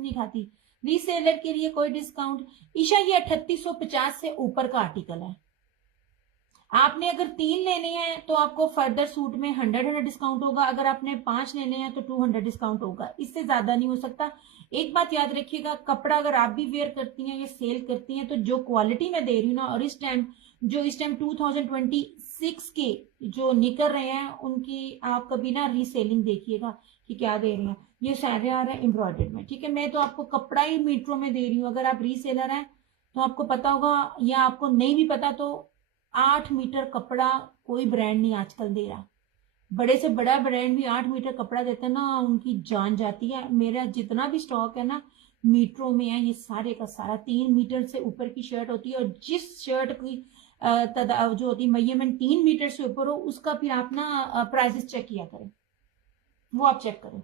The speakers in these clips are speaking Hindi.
नहीं खाती। रीसेलर के लिए कोई डिस्काउंट। ईशा ये 3850 से ऊपर का आर्टिकल है। आपने अगर 3 लेने हैं तो आपको फर्दर सूट में 100 डिस्काउंट होगा, अगर आपने 5 लेने हैं तो 200 डिस्काउंट होगा, इससे ज्यादा नहीं हो सकता। एक बात याद रखिएगा, कपड़ा अगर आप भी वेयर करती हैं या सेल करती हैं तो जो क्वालिटी मैं दे रही हूँ ना, और इस टाइम 2026 के जो निकल रहे हैं उनकी आप कभी ना रीसेलिंग देखिएगा कि क्या दे रहे हैं। ये सारे आ रहे हैं एम्ब्रॉयडर्ड में, ठीक है। मैं तो आपको कपड़ा ही मीटरों में दे रही हूँ, अगर आप रीसेलर हैं तो आपको पता होगा, या आपको नहीं भी पता तो 8 मीटर कपड़ा कोई ब्रांड नहीं आजकल दे रहा। बड़े से बड़ा ब्रांड भी 8 मीटर कपड़ा देता है ना, उनकी जान जाती है। मेरा जितना भी स्टॉक है ना मीटरों में है, ये सारे का सारा 3 मीटर से ऊपर की शर्ट होती है, और जिस शर्ट की जो होती है मेजरमेंट 3 मीटर से ऊपर हो, उसका फिर आप ना प्राइसेस चेक किया करें, वो आप चेक करें।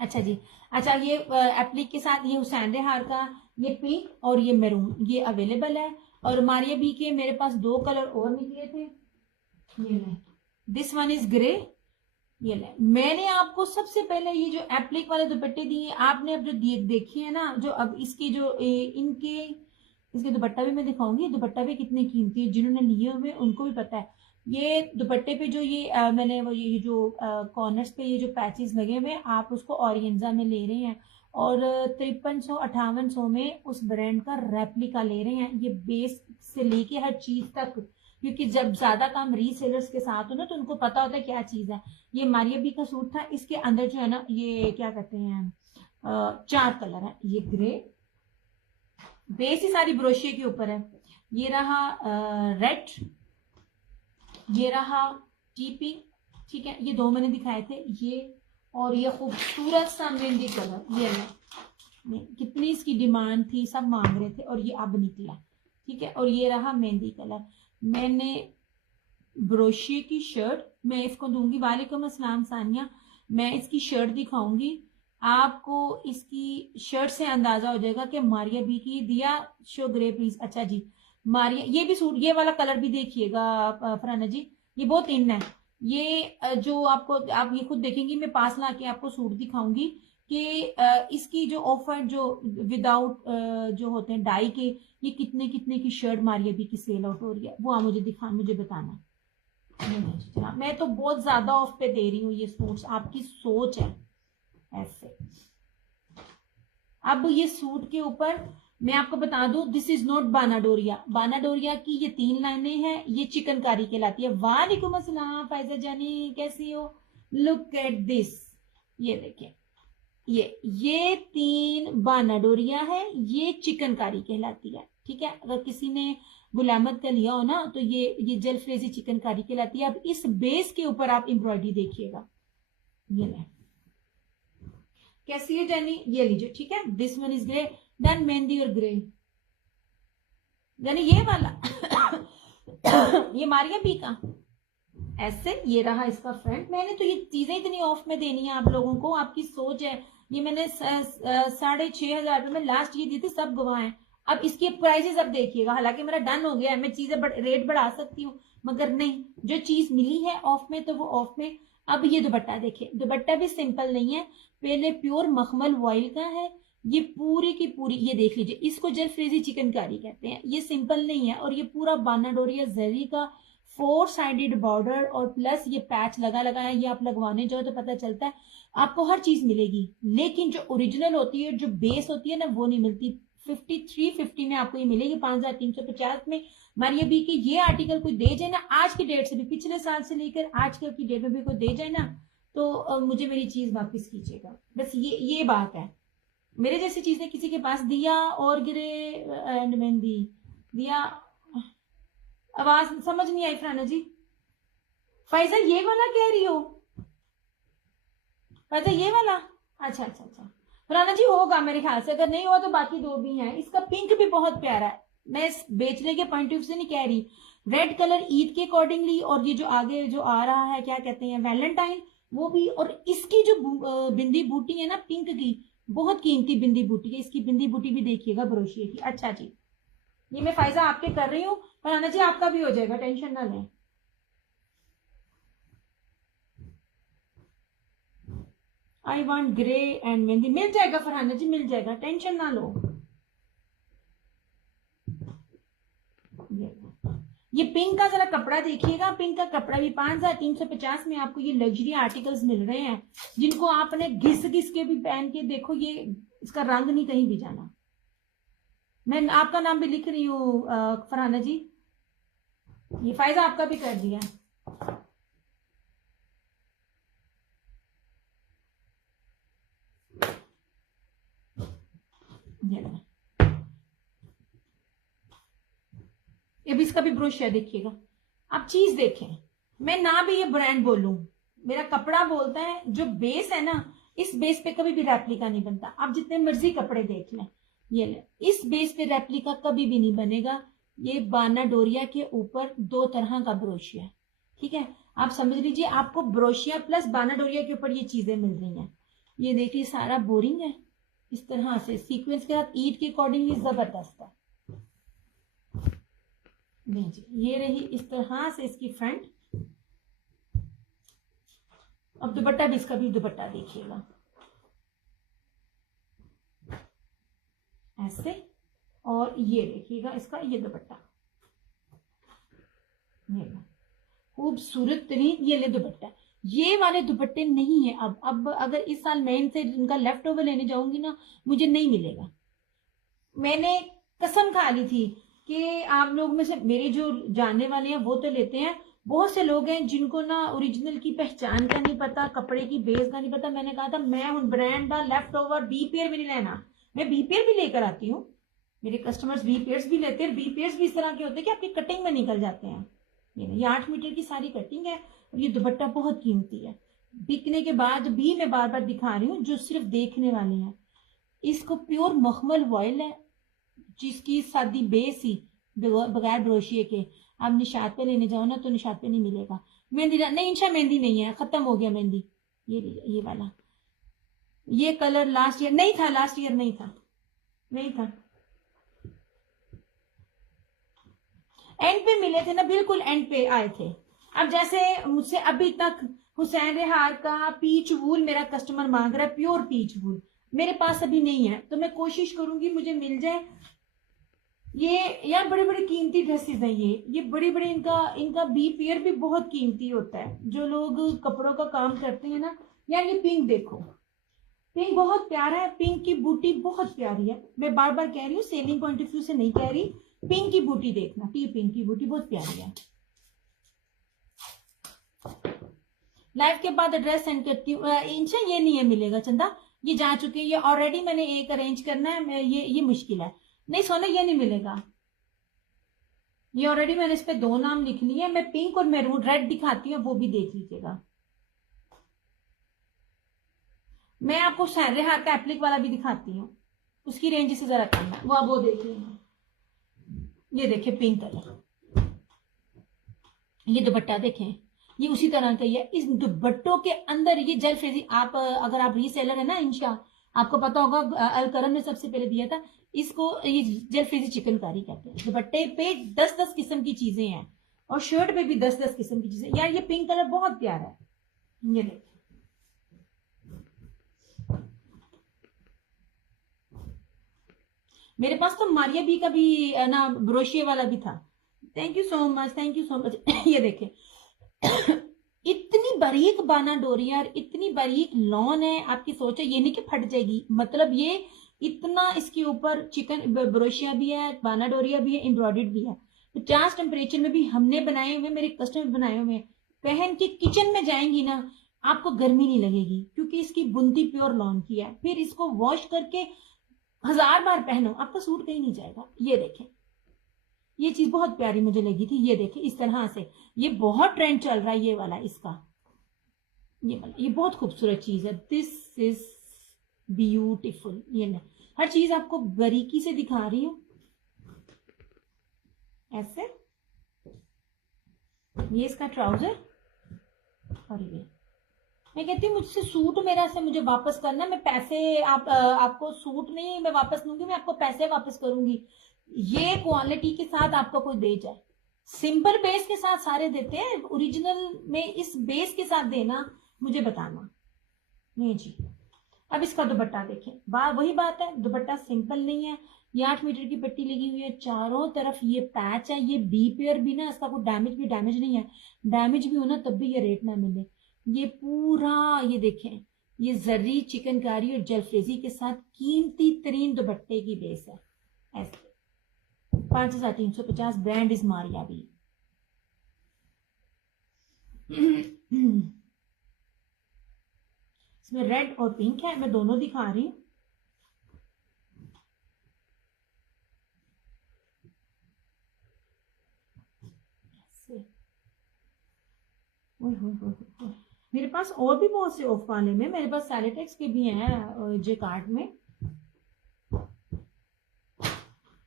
अच्छा जी, अच्छा ये एप्लिक के साथ ये हुसैन रेहार का ये पिंक और ये मैरून ये अवेलेबल है। और मारिया बी के मेरे पास 2 कलर और निकले थे, ये ले, दिस वन इज ग्रे, ये ले। मैंने आपको सबसे पहले ये जो एप्लिक वाले दुपट्टे दिए, आपने अब जो देखे हैं ना, जो अब इसके जो इनके इसके दुपट्टा भी मैं दिखाऊंगी, दुपट्टा भी कितने कीमती है, जिन्होंने लिए हुए उनको भी पता है। ये दुपट्टे पे जो ये मैंने वो ये जो कॉर्नर्स पे ये जो पैचेस लगे हुए आप उसको ऑरियंजा में ले रहे हैं, और 5300-5800 में उस ब्रांड का रेप्लिका ले रहे हैं। ये बेस से लेके हर चीज तक, क्योंकि जब ज्यादा काम रीसेलर्स के साथ हो ना तो उनको पता होता है क्या चीज है। ये मारिया बी का सूट था, इसके अंदर जो है ना ये क्या कहते हैं 4 कलर है। ये ग्रे, बेस ही सारी ब्रोशिये के ऊपर है। ये रहा रेड, ये रहा टीपी, ठीक है। ये 2 मैंने दिखाए थे, ये और ये खूबसूरत सा मेहंदी कलर, ये कितनी इसकी डिमांड थी, सब मांग रहे थे, और ये अब निकला, ठीक है। और ये रहा मेहंदी कलर। मैंने ब्रोशिये की शर्ट मैं इसको दूंगी। वालेकुम अस्सलाम सानिया, मैं इसकी शर्ट दिखाऊंगी आपको, इसकी शर्ट से अंदाजा हो जाएगा कि मारिया बी की। दिया शो ग्रे प्लीज। अच्छा जी, मारिया ये भी सूट, ये वाला कलर भी देखिएगा फराना जी, ये बहुत इन है। ये जो आपको आप ये खुद देखेंगी, मैं पास ला के आपको सूट दिखाऊंगी कि इसकी जो ऑफर जो विदाउट जो होते हैं डाई के, ये कितने कितने की शर्ट मारिया बी की सेल आउट हो रही है, वो आप मुझे बताना। मैं तो बहुत ज्यादा ऑफ पे दे रही हूँ ये सूट्स, आपकी सोच है ऐसे। अब ये सूट के ऊपर मैं आपको बता दूं, दिस इज नॉट बानाडोरिया। बानाडोरिया की ये 3 लाइनें हैं, ये चिकनकारी कहलाती है। वालेकुम अस्सलाम फायजा जानी, कैसी हो? लुक एट दिस, ये देखें, ये 3 बानाडोरिया है, ये चिकनकारी कहलाती है, ठीक है। अगर किसी ने गुलामत का लिया हो ना तो ये जलफ्रेजी चिकनकारी कहलाती है। अब इस बेस के ऊपर आप एम्ब्रॉयडरी देखिएगा, ये ले कैसी है जानी, ये लीजिए, ठीक है। This one is grey, then mehndi और ग्रे, यानी ये वाला ये मारिया बी का ऐसे, ये रहा इसका फ्रंट। मैंने तो ये चीजें इतनी ऑफ में देनी है आप लोगों को, आपकी सोच है। ये मैंने 6,500 रुपए में लास्ट ये दी थी, सब गवाह हैं। अब इसके प्राइसेस अब देखिएगा, हालांकि मेरा डन हो गया है, मैं चीजें रेट बढ़ा सकती हूँ, मगर नहीं, जो चीज मिली है ऑफ में तो वो ऑफ में। अब ये दुपट्टा देखिए, दुपट्टा भी सिंपल नहीं है, पहले प्योर मखमल वॉइल का है, ये पूरी की पूरी, ये देख लीजिए, इसको जलफ्रेजी चिकनकारी कहते हैं। ये सिंपल नहीं है, और ये पूरा बानाडोरिया जरी का 4 साइडेड बॉर्डर और प्लस ये पैच लगा है। ये आप लगवाने जाओ तो पता चलता है आपको हर चीज मिलेगी, लेकिन जो ओरिजिनल होती है, जो बेस होती है ना, वो नहीं मिलती। 5350 में आपको ये मिलेगी, 5350 में। मारिया बी के ये आर्टिकल कोई दे जाए ना, आज की डेट से भी, पिछले साल से लेकर आज की डेट में भी कोई दे जाए ना, तो मुझे मेरी चीज वापस कीजिएगा, बस ये बात है। मेरे जैसी चीजें किसी के पास, दिया और गिरे एंड मेहंदी, दिया, आवाज समझ नहीं आई फराना जी। फैजा ये वाला कह रही हो? फैजा ये वाला, अच्छा अच्छा अच्छा, फराना जी होगा मेरे ख्याल से, अगर नहीं हुआ तो बाकी 2 भी हैं। इसका पिंक भी बहुत प्यारा है, मैं इस बेचने के पॉइंट ऑफ व्यू से नहीं कह रही। रेड कलर ईद के अकॉर्डिंगली, और ये जो आगे जो आ रहा है क्या कहते हैं वैलेंटाइन, वो भी। और इसकी जो बिंदी बूटी है ना पिंक की, बहुत कीमती बिंदी बूटी है, इसकी बिंदी बूटी भी देखिएगा ब्रोशिये की। अच्छा जी, ये मैं फायजा आपके कर रही हूँ, फराना जी आपका भी हो जाएगा, टेंशन ना लें। I want grey and mehndi. मिल जाएगा फरहाना जी, मिल जाएगा, टेंशन ना लो। ये पिंक का जरा कपड़ा देखिएगा, पिंक का कपड़ा भी 5350 में आपको ये लग्जरी आर्टिकल्स मिल रहे हैं, जिनको आपने घिस घिस के भी पहन के देखो, ये इसका रंग नहीं कहीं भी जाना। मैं आपका नाम भी लिख रही हूँ फरहाना जी, ये फायदा आपका भी कर दिया। अब इसका भी ब्रोशिया देखिएगा। आप चीज देखें, मैं ना भी ये ब्रांड बोलूं, मेरा कपड़ा बोलता है, जो बेस है ना, इस बेस पे कभी भी रेप्लिका नहीं बनता। आप जितने मर्जी कपड़े देख लें, ये ले, इस बेस पे रेप्लिका कभी भी नहीं बनेगा। ये बाना डोरिया के ऊपर 2 तरह का ब्रोशिया, ठीक है, आप समझ लीजिए, आपको ब्रोशिया प्लस बाना डोरिया के ऊपर ये चीजें मिल रही हैं। ये देखिए सारा बोरिंग है इस तरह से, सीक्वेंस के साथ ईद के अकॉर्डिंग ये जबरदस्त है। नहीं जी, ये रही इस तरह से इसकी फ्रंट। अब दुपट्टा भी, इसका भी दुपट्टा देखिएगा ऐसे, और ये देखिएगा इसका ये दुपट्टा, खूबसूरत तरीन ये ले दुपट्टा। ये वाले दुपट्टे नहीं है अब अगर इस साल मैं इनसे इनका लेफ्ट ओवर लेने जाऊंगी ना, मुझे नहीं मिलेगा। मैंने कसम खा ली थी कि आप लोग में से मेरे जो जानने वाले हैं वो तो लेते हैं, बहुत से लोग हैं जिनको ना ओरिजिनल की पहचान का नहीं पता, कपड़े की बेस का नहीं पता। मैंने कहा था मैं हूं ब्रांड का लेफ्ट ओवर, बी पेयर भी नहीं लेना। मैं बी पेयर भी लेकर आती हूँ, मेरे कस्टमर्स बी पेयर्स भी लेते हैं। बी पेयर्स भी इस तरह के होते हैं कि आपकी कटिंग में निकल जाते हैं। ये 8 मीटर की सारी कटिंग है, और ये दुपट्टा बहुत कीमती है। बिकने के बाद भी मैं बार बार दिखा रही हूँ, जो सिर्फ देखने वाले हैं। इसको प्योर मखमल वॉयल है, जिसकी सादी बेस ही बगैर ब्रोशिए के। आप निशात पे लेने जाओ ना तो निशात पे नहीं मिलेगा। मेहंदी नहीं, इंशा मेहंदी नहीं है, खत्म हो गया मेहंदी। ये वाला, ये कलर लास्ट ईयर नहीं था, लास्ट ईयर नहीं था, नहीं था, एंड पे मिले थे ना, बिल्कुल एंड पे आए थे। अब जैसे मुझसे अभी तक हुसैन रेहार का पीच वूल मेरा कस्टमर मांग रहा है, प्योर पीच वूल मेरे पास अभी नहीं है, तो मैं कोशिश करूंगी मुझे मिल जाए। ये यार बड़ी बड़ी कीमती ड्रेसेस हैं ये बड़ी बड़ी, इनका बी पेयर भी बहुत कीमती होता है। जो लोग कपड़ों का काम करते हैं ना, यार ये पिंक देखो, पिंक बहुत प्यारा है, पिंक की बूटी बहुत प्यारी है। मैं बार बार कह रही हूँ, सेलिंग पॉइंट ऑफ व्यू से नहीं कह रही, पिंक की बूटी देखना, पिंक की बूटी बहुत प्यारी है। लाइव के बाद एड्रेस सेंड करती हूँ। इंशा ये नहीं है मिलेगा चंदा, ये जा चुके हैं, ये ऑलरेडी मैंने एक अरेंज करना है, ये मुश्किल है। नहीं सोना, ये नहीं मिलेगा, ये ऑलरेडी मैंने इस पे 2 नाम लिख लिए। मैं पिंक और मैरून रेड दिखाती हूँ, वो भी देख लीजिएगा। मैं आपको सैरे हार का एप्लिक वाला भी दिखाती हूँ, उसकी रेंज से जरा कम है, वो आप वो देखिए। ये देखिए पिंक कलर, ये दुपट्टा देखें, ये उसी तरह का ही है। इस दुपट्टों के अंदर ये जल फेजी, आप अगर आप रीसेलर है ना इंशा, आपको पता होगा अल करम ने सबसे पहले दिया था इसको, ये जल फेजी चिकनकारी कहते हैं। दुपट्टे पे 10-10 किस्म की चीजें हैं, और शर्ट पे भी 10-10 किस्म की चीजें। यार ये पिंक कलर बहुत प्यारा है, ये देखिए। मेरे पास तो मारिया बी का भी ना ब्रोशिए वाला भी था। Thank you so much, thank you so much. ये देखें इतनी बारीक बाना डोरी यार, इतनी बारीक लॉन है, आपकी सोच है ये नहीं कि फट जाएगी, मतलब ये इतना इसके ऊपर चिकन ब्रोशिया भी है, बाना डोरिया भी है, एम्ब्रॉयडर्ड भी है। 50 टेम्परेचर में भी हमने बनाए हुए, मेरे कस्टमर बनाए हुए, पहन के किचन में जाएंगी ना आपको गर्मी नहीं लगेगी, क्योंकि इसकी बुनती प्योर लॉन की है। फिर इसको वॉश करके 1000 बार पहनो, आपका सूट कहीं नहीं जाएगा। ये देखें, ये चीज बहुत प्यारी मुझे लगी थी। ये देखें इस तरह से, ये बहुत ट्रेंड चल रहा है ये वाला, इसका ये वाला, ये बहुत खूबसूरत चीज है। This is beautiful. ये मैं हर चीज आपको बारीकी से दिखा रही हूं ऐसे। ये इसका ट्राउजर, और ये मैं कहती हूँ मुझसे सूट मेरा से मुझे वापस करना, मैं पैसे आपको सूट नहीं मैं वापस लूंगी, मैं आपको पैसे वापस करूंगी। ये क्वालिटी के साथ आपको कोई दे जाए, सिंपल बेस के साथ सारे देते हैं, ओरिजिनल में इस बेस के साथ देना, मुझे बताना। नहीं जी, अब इसका दुपट्टा देखें, वही बात है, दुपट्टा सिंपल नहीं है। ये 8 मीटर की पट्टी लगी हुई है, चारों तरफ ये पैच है। ये बी पेयर भी ना, इसका कोई डैमेज नहीं है। डैमेज भी हो ना तब भी ये रेट ना मिले। ये पूरा ये देखें, ये जर्री चिकनकारी और जलफ्रेजी के साथ कीमती तरीन दुपट्टे की बेस है। ऐसे 5350, ब्रांड इज मारिया भी। इसमें रेड और पिंक है, मैं दोनों दिखा रही हूँ। मेरे पास और भी बहुत से ऑफ वाले में, मेरे पास सैलेटेक्स के भी हैं जे कार्ड में,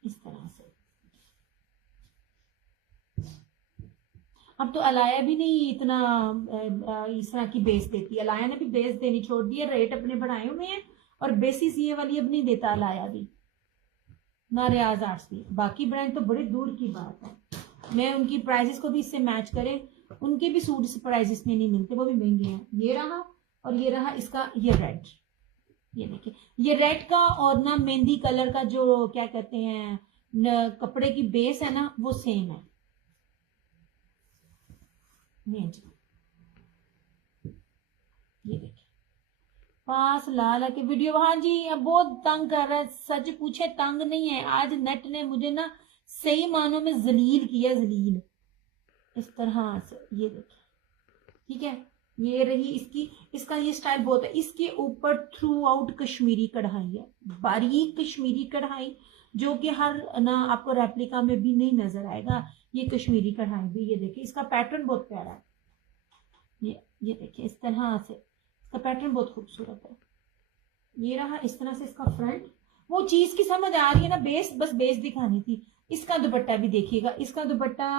इस तरह से। अब तो अलाया भी नहीं इतना इस तरह की बेस देती, अलाया ने भी बेस देनी छोड़ दी है, रेट अपने बढ़ाए हुए हैं और बेसिस ये वाली अब नहीं देता अलाया भी, ना रियाज आर्ट्स भी। बाकी ब्रांड तो बड़ी दूर की बात है, मैं उनकी प्राइसेस को भी इससे मैच करें, उनके भी सूट इस प्राइसेस में नहीं मिलते, वो भी महंगे हैं। ये रहा और ये रहा इसका ये रेड, ये देखिए ये रेड का और ना मेहंदी कलर का जो क्या कहते हैं कपड़े की बेस है ना वो सेम है। ये जी ये देखिए पास लाल के वीडियो। हाँ जी, अब बहुत तंग कर रहा है, सच पूछे तंग नहीं है, आज नेट ने मुझे ना सही मानों में जलील किया, जलील इस तरह से। ये देखिए ठीक है, ये रही इसकी, इसका ये स्टाइल बहुत है। इसके ऊपर थ्रू आउट कश्मीरी कढ़ाई है, बारीक कश्मीरी कढ़ाई, जो कि हर ना आपको रेप्लिका में भी नहीं नजर आएगा। ये कश्मीरी कढ़ाई भी, ये देखिए इसका पैटर्न बहुत प्यारा है। ये देखिए इस तरह से इसका पैटर्न बहुत खूबसूरत है। ये रहा इस तरह से इसका फ्रंट। वो चीज की समझ आ रही है ना, बेस बस बेस दिखानी थी। इसका दुपट्टा भी देखिएगा, इसका दुपट्टा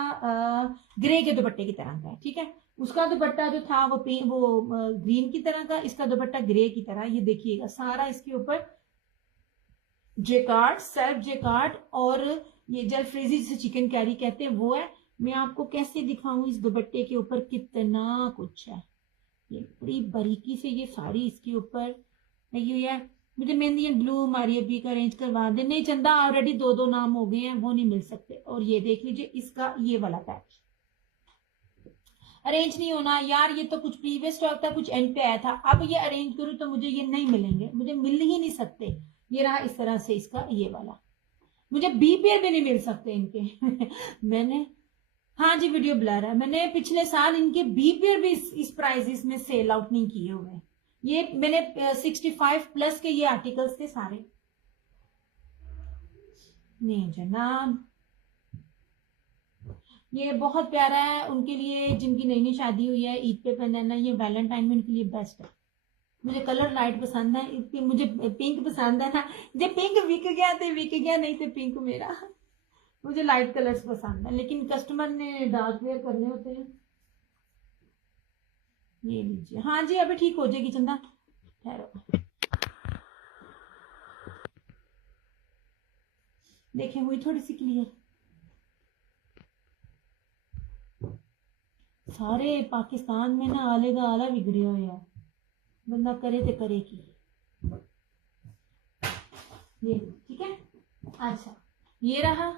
ग्रे के दुपट्टे की तरह का है, ठीक है। उसका दुपट्टा जो था वो ग्रीन की तरह का, इसका दुपट्टा ग्रे की तरह। ये देखिएगा सारा इसके ऊपर जेकार्ड, सेल्फ जेकार्ड और ये जलफ्रेजी जिसे चिकन कैरी कहते हैं वो है। मैं आपको कैसे दिखाऊं, इस दुपट्टे के ऊपर कितना कुछ है। ये बड़ी बारीकी से ये साड़ी इसके ऊपर लगी हुई है। मुझे मेहंदी एंड ब्लू मारिया बी का अरेंज करवा दे। नहीं चंदा, ऑलरेडी 2 नाम हो गए हैं, वो नहीं मिल सकते। और ये देख लीजिए इसका ये वाला पैच अरेंज नहीं होना यार, ये तो कुछ प्रीवियस स्टॉक था, कुछ एंड पे आया था। अब ये अरेंज करूं तो मुझे ये नहीं मिलेंगे, मुझे मिल ही नहीं सकते। ये रहा इस तरह से इसका ये वाला, मुझे बी पेयर भी नहीं मिल सकते इनके। मैंने हाँ जी वीडियो ब्लर है, मैंने पिछले साल इनके बी पेयर भी इस प्राइसेस में सेल आउट नहीं किए हुए। ये मैंने 65 प्लस के ये आर्टिकल्स थे सारे। नहीं जनाब, ये बहुत प्यारा है उनके लिए जिनकी नई नई शादी हुई है, ईद पे पहनना, ये वैलेंटाइन में उनके लिए बेस्ट है। मुझे कलर लाइट पसंद है, मुझे पिंक पसंद है ना, जब पिंक बिक गया तो बिक गया, नहीं तो पिंक मेरा। मुझे लाइट कलर्स पसंद है, लेकिन कस्टमर ने डार्क वेयर करने होते हैं। ये लीजिए, हाँ जी अभी ठीक हो जाएगी चंदा, ठहरो। देखें हुई थोड़ी सी क्लियर। सारे पाकिस्तान में ना आले का आला बिगड़े हुए है, बंदा करे तो करे की। ये ठीक है, अच्छा ये रहा।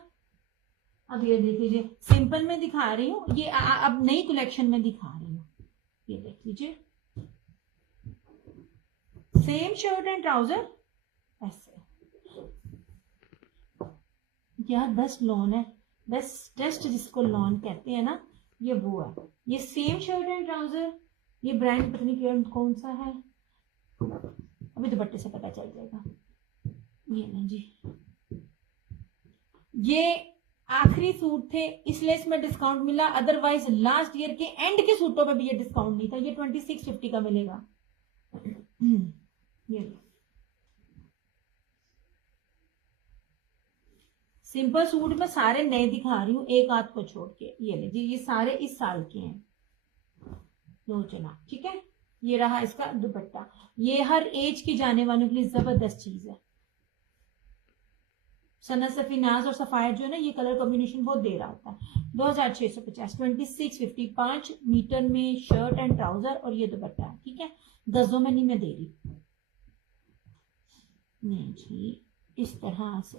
अब ये देख लीजिए, सिंपल में दिखा रही हूँ, ये अब नई कलेक्शन में दिखा रही हूँ। ये देख लीजिए सेम शर्ट एंड ट्राउजर ऐसे। यार बेस्ट लॉन है, बेस्ट जिसको लॉन कहते हैं ना, ये वो है। ये सेम शर्ट एंड ट्राउजर, ये ब्रांड पता नहीं कौन सा है, अभी दुपट्टे से पता चल जाएगा। ये ना जी, ये आखिरी सूट थे इसलिए इसमें डिस्काउंट मिला, अदरवाइज लास्ट ईयर के एंड के सूटों पे भी ये डिस्काउंट नहीं था। ये 2650 का मिलेगा। ये सिंपल सूट में सारे नए दिखा रही हूँ, एक आध को छोड़ के। ये लीजिए, ये सारे इस साल के हैं, दो चना, ठीक है। ये रहा इसका दुपट्टा, ये हर एज की जाने वालों के लिए जबरदस्त चीज है। सना सफीनाज और सफायर जो है ना, ये कलर कॉम्बिनेशन बहुत दे रहा होता है। 2650, 2650, 5 मीटर में शर्ट एंड ट्राउजर और ये दुपट्टा, ठीक है। गजों में नहीं मैं दे रही। नहीं जी, इस तरह से।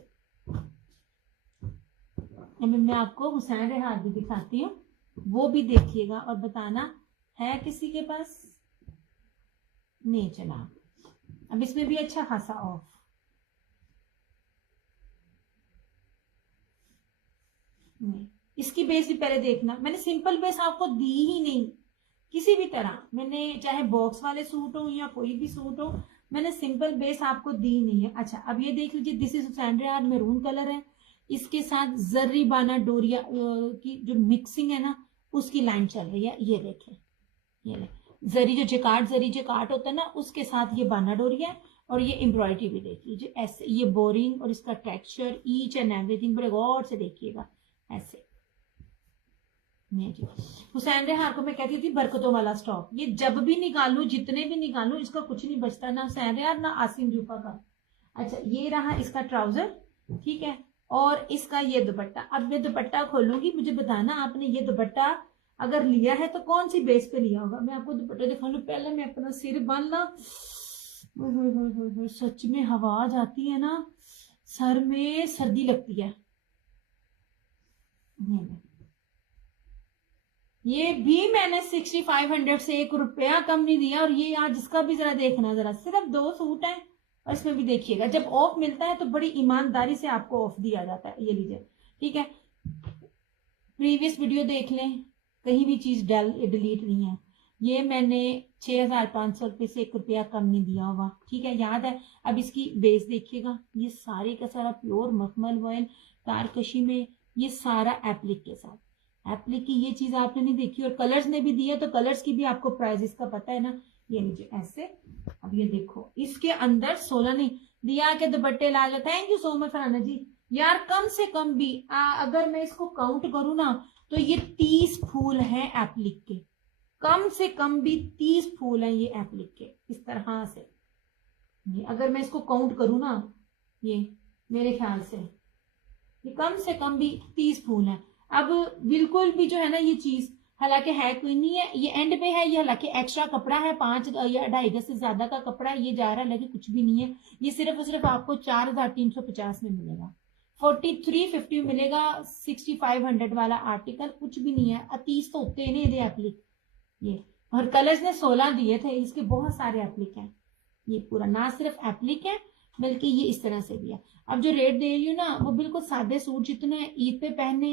अभी मैं आपको हुसैन रेहान भी दिखाती हूँ, वो भी देखिएगा और बताना है किसी के पास। नहीं चला, अब इसमें भी अच्छा खासा ऑफ। नहीं, इसकी बेस भी पहले देखना, मैंने सिंपल बेस आपको दी ही नहीं किसी भी तरह, मैंने चाहे बॉक्स वाले सूट हो या कोई भी सूट हो, मैंने सिंपल बेस आपको दी नहीं है। अच्छा अब ये देख लीजिए, दिस इज सैंड्रियार्ड मैरून कलर है, इसके साथ जर्री बाना डोरिया की जो मिक्सिंग है ना, उसकी लाइन चल रही है। ये देखें, ये ले जरी जो जरी जकार्ड होता है ना, उसके साथ ये बाना डोरिया है, और ये एम्ब्रॉयडरी भी देख लीजिए ऐसे, ये बोरिंग और इसका टेक्सचर ईच एंड एवरीथिंग बड़े गौर से देखिएगा ऐसे। नहीं जी, हुसैन रेहान को मैं कहती थी बरकतों वाला स्टॉक, ये जब भी निकालू, जितने भी निकालू, इसका कुछ नहीं बचता, ना हुसैन रेहान ना आसिम जूफा का। अच्छा ये रहा इसका ट्राउजर, ठीक है, और इसका ये दुपट्टा। अब मैं दुपट्टा खोलूंगी, मुझे बताना आपने ये दुपट्टा अगर लिया है तो कौन सी बेस पे लिया होगा। मैं आपको दुपट्टा दिखा लू, पहले मैं अपना सिर बांधना, सच में हवा जाती है ना, सर में सर्दी लगती है। ये भी मैंने 6500 से 1 रुपया कम नहीं दिया, और ये आज इसका भी जरा देखना, जरा सिर्फ 2 सूट है, और इसमें भी देखिएगा जब ऑफ मिलता है तो बड़ी ईमानदारी से आपको ऑफ दिया जाता है। ये लीजिए, ठीक है, प्रीवियस वीडियो देख लें, कहीं भी चीज डिलीट नहीं है। ये मैंने 6500 रुपये से 1 रुपया कम नहीं दिया होगा, ठीक है, याद है। अब इसकी बेस देखिएगा, ये सारे का सारा प्योर मखमल वॉयल तारकशी में, ये सारा एप्लिक के साथ। एप्लिक की ये चीज आपने नहीं देखी, और कलर्स ने भी दिया, तो कलर्स की भी आपको प्राइस का पता है ना। ये लीजिए ऐसे। अब ये देखो, इसके अंदर 16 नहीं दिया के दुपट्टे लाल। थैंक यू सो मच फराना जी। यार कम से कम भी अगर मैं इसको काउंट करूँ ना, तो ये 30 फूल हैं एप्लिक के, कम से कम भी 30 फूल हैं ये एप्लिक के, इस तरह से। ये अगर मैं इसको काउंट करूँ ना, ये मेरे ख्याल से ये कम से कम भी 30 फूल हैं। अब बिल्कुल भी जो है ना ये चीज, हालांकि है कोई नहीं है, ये एंड पे है, ये हालांकि एक्स्ट्रा कपड़ा है, 5 या 2.5 गज से ज्यादा का कपड़ा ये जा रहा है, लेकिन कुछ भी नहीं है। ये सिर्फ और सिर्फ आपको 4350 में मिलेगा, 4350 मिलेगा। 6500 वाला आर्टिकल कुछ भी नहीं है, 30 तो होते हैं ये एप्लिक। ये और कलर्स ने 16 दिए थे, इसके बहुत सारे एप्लिक हैं। ये पूरा ना सिर्फ एप्लिक है, बल्कि ये इस तरह से भी है। अब जो रेट दे रही हूँ ना, वो बिल्कुल सादे सूट जितने ईद पे पहनने